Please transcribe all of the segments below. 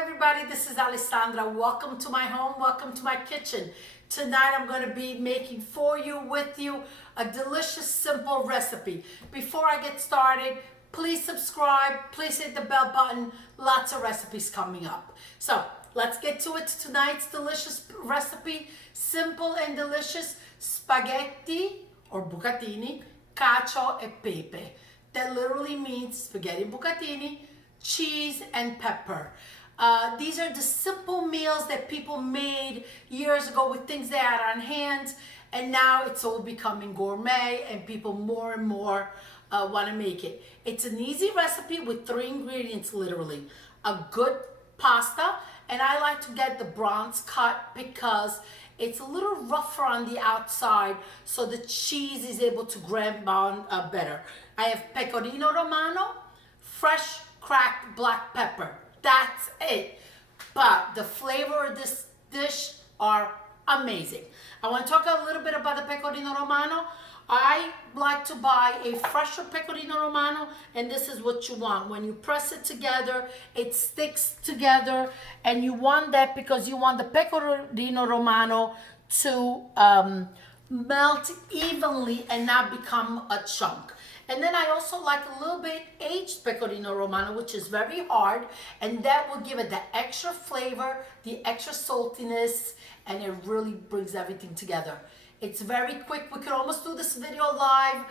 everybody, this is Alessandra. Welcome to my home, welcome to my kitchen. Tonight I'm going to be making for you, with you, a delicious, simple recipe. Before I get started, please subscribe, please hit the bell button. Lots of recipes coming up. So let's get to it. Tonight's delicious recipe, simple and delicious, spaghetti or bucatini, cacio e pepe. That literally means spaghetti bucatini, cheese and pepper. These are the simple meals that people made years ago with things they had on hand, and now it's all becoming gourmet and people more and more want to make it. It's an easy recipe with 3 ingredients literally. A good pasta, and I like to get the bronze cut because it's a little rougher on the outside, so the cheese is able to grab on better. I have Pecorino Romano, fresh cracked black pepper. That's it. But the flavor of this dish are amazing. I want to talk a little bit about the Pecorino Romano. I like to buy a fresher Pecorino Romano, and this is what you want. When you press it together, it sticks together, and you want that because you want the Pecorino Romano to melt evenly and not become a chunk. And then I also like a little bit aged Pecorino Romano, which is very hard, and that will give it the extra flavor, the extra saltiness, and it really brings everything together. It's very quick. We could almost do this video live.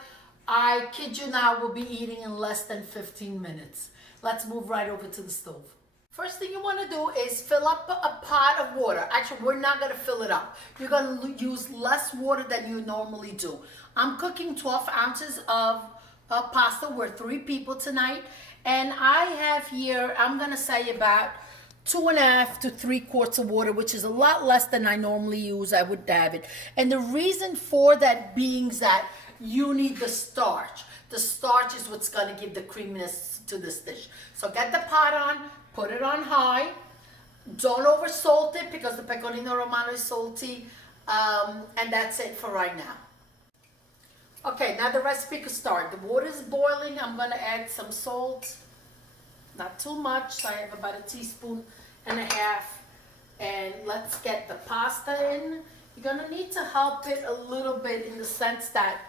I kid you not, we'll be eating in less than 15 minutes. Let's move right over to the stove. First thing you want to do is fill up a pot of water. Actually, we're not going to fill it up. You're going to use less water than you normally do. I'm cooking 12 ounces of pasta. We're 3 people tonight, and I have here, I'm gonna say about 2.5 to 3 quarts of water, which is a lot less than I normally use. I would have it, and the reason for that being that you need the starch. The starch is what's gonna give the creaminess to this dish. So get the pot on, put it on high. Don't over salt it because the Pecorino Romano is salty, and that's it for right now. Okay, now the recipe could start. The water is boiling. I'm going to add some salt. Not too much. So I have about 1.5 teaspoons. And let's get the pasta in. You're going to need to help it a little bit in the sense that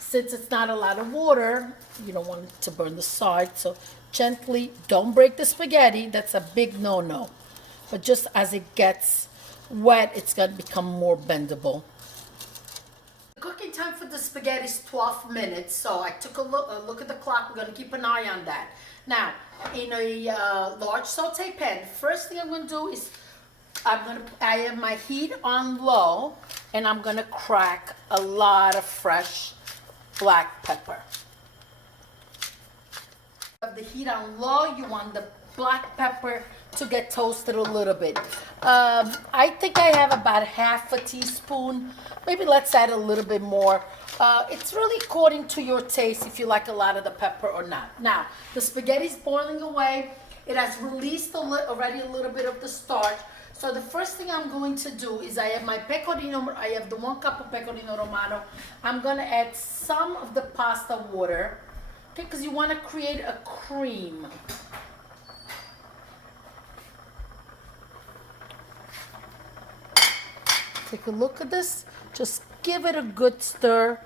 since it's not a lot of water, you don't want it to burn the side. So gently, don't break the spaghetti. That's a big no-no. But just as it gets wet, it's going to become more bendable. Cooking time for the spaghetti is 12 minutes, so I took a look at the clock. We're going to keep an eye on that. Now, in a large saute pan, first thing I'm going to do is I have my heat on low, and I'm going to crack a lot of fresh black pepper. Of the heat on low, you want the black pepper to get toasted a little bit. I think I have about 1/2 teaspoon. Maybe let's add a little bit more. It's really according to your taste if you like a lot of the pepper or not. Now, the spaghetti's boiling away. It has released already a little bit of the starch. So the first thing I'm going to do is I have my Pecorino, I have the 1 cup of Pecorino Romano. I'm going to add some of the pasta water, okay, because you want to create a cream. Take a look at this. Just give it a good stir.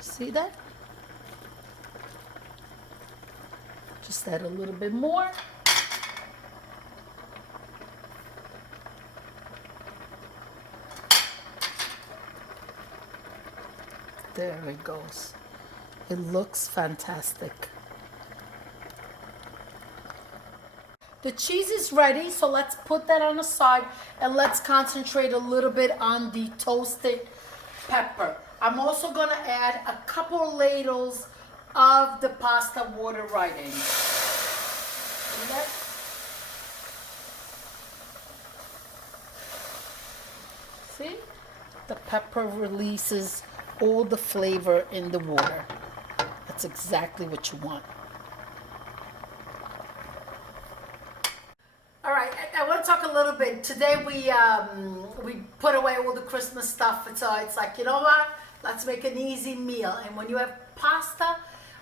See that? Just add a little bit more. There it goes. It looks fantastic. The cheese is ready, so let's put that on the side and let's concentrate a little bit on the toasted pepper. I'm also going to add a couple of ladles of the pasta water right in. See? The pepper releases all the flavor in the water. That's exactly what you want. All right, I want to talk a little bit. Today we put away all the Christmas stuff, and so it's like, you know what? Let's make an easy meal. And when you have pasta,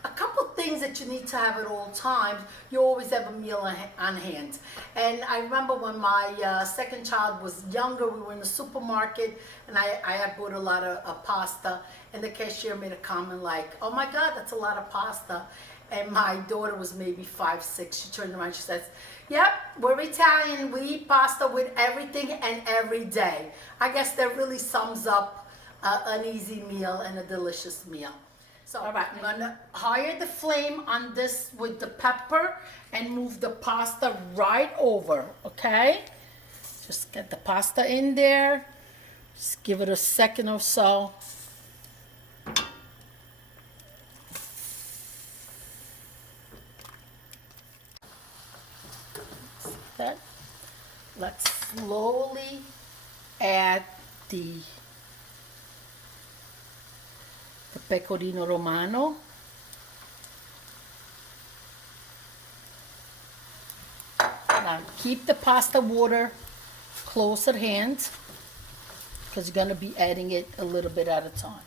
a couple things that you need to have at all times. You always have a meal on hand. And I remember when my second child was younger, we were in the supermarket and I had bought a lot of pasta, and the cashier made a comment like, "Oh my God, that's a lot of pasta." And my daughter was maybe 5, 6. She turned around, she says, "Yep, we're Italian, we eat pasta with everything and every day." I guess that really sums up an easy meal and a delicious meal. So, all right, I'm gonna higher the flame on this with the pepper and move the pasta right over, okay? Just get the pasta in there. Just give it a second or so. That. Let's slowly add the Pecorino Romano. Now keep the pasta water close at hand because you're going to be adding it a little bit at a time.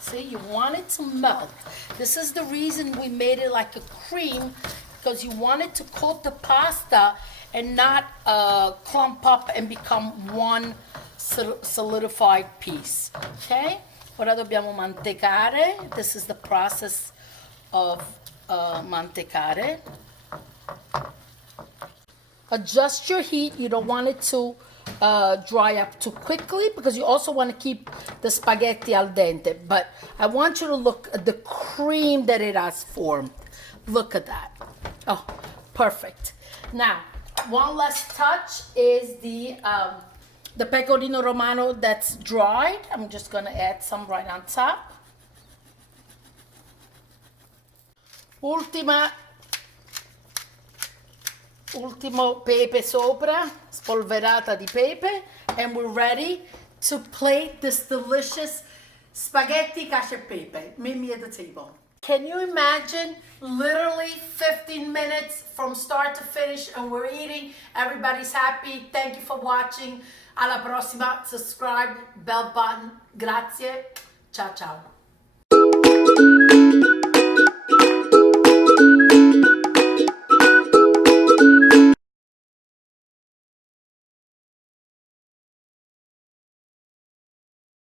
See, you want it to melt. This is the reason we made it like a cream, because you want it to coat the pasta and not clump up and become one solidified piece. Okay? Ora dobbiamo mantecare. This is the process of mantecare. Adjust your heat. You don't want it to dry up too quickly because you also want to keep the spaghetti al dente. But I want you to look at the cream that it has formed. Look at that. Oh, perfect. Now, one last touch is the Pecorino Romano that's dried. I'm just going to add some right on top. Ultimo pepe sopra, spolverata di pepe, and we're ready to plate this delicious spaghetti cacio e pepe. Meet me at the table. Can you imagine literally 15 minutes from start to finish and we're eating? Everybody's happy. Thank you for watching. Alla prossima. Subscribe, bell button. Grazie. Ciao, ciao.